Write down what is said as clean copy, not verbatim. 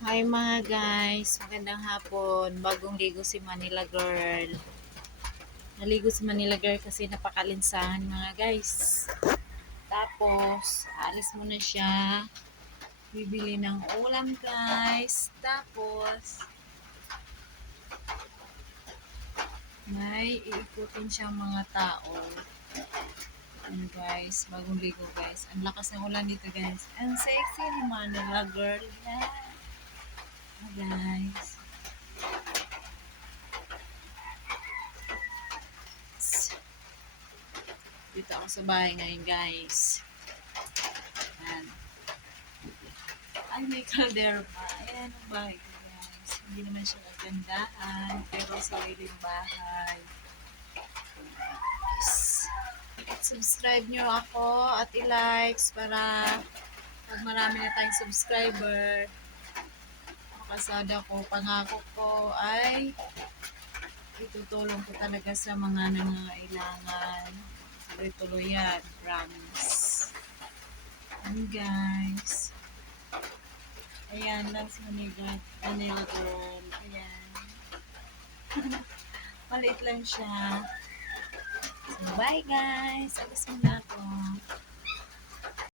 Hi mga guys, magandang hapon. Bagong ligo si Manila Girl. Naligo si Manila Girl kasi napakalinsangan mga guys. Tapos, alis muna siya. Bibili ng ulam guys. Tapos, may iikutin siyang mga tao. Ano guys, bagong ligo guys. Ang lakas ng ulan dito guys. Ang sexy ni Manila Girl. Yeah. Guys. Dito ako sa bahay ngayon guys. Ayan. Ay, may kaldero pa. Ayan ang bahay ko guys. Hindi naman siya kagandahan, pero sariling bahay. Yes. Subscribe nyo ako at i-likes para pag marami na tayong subscriber, makasada ko, pangako ko ay itutulong ko talaga sa mga nangangailangan. Tuloy-tuloy yan, promise. And guys, ayan, loves Manila Girl. Ayan. Maliit lang siya. So, bye guys. Alis muna ako.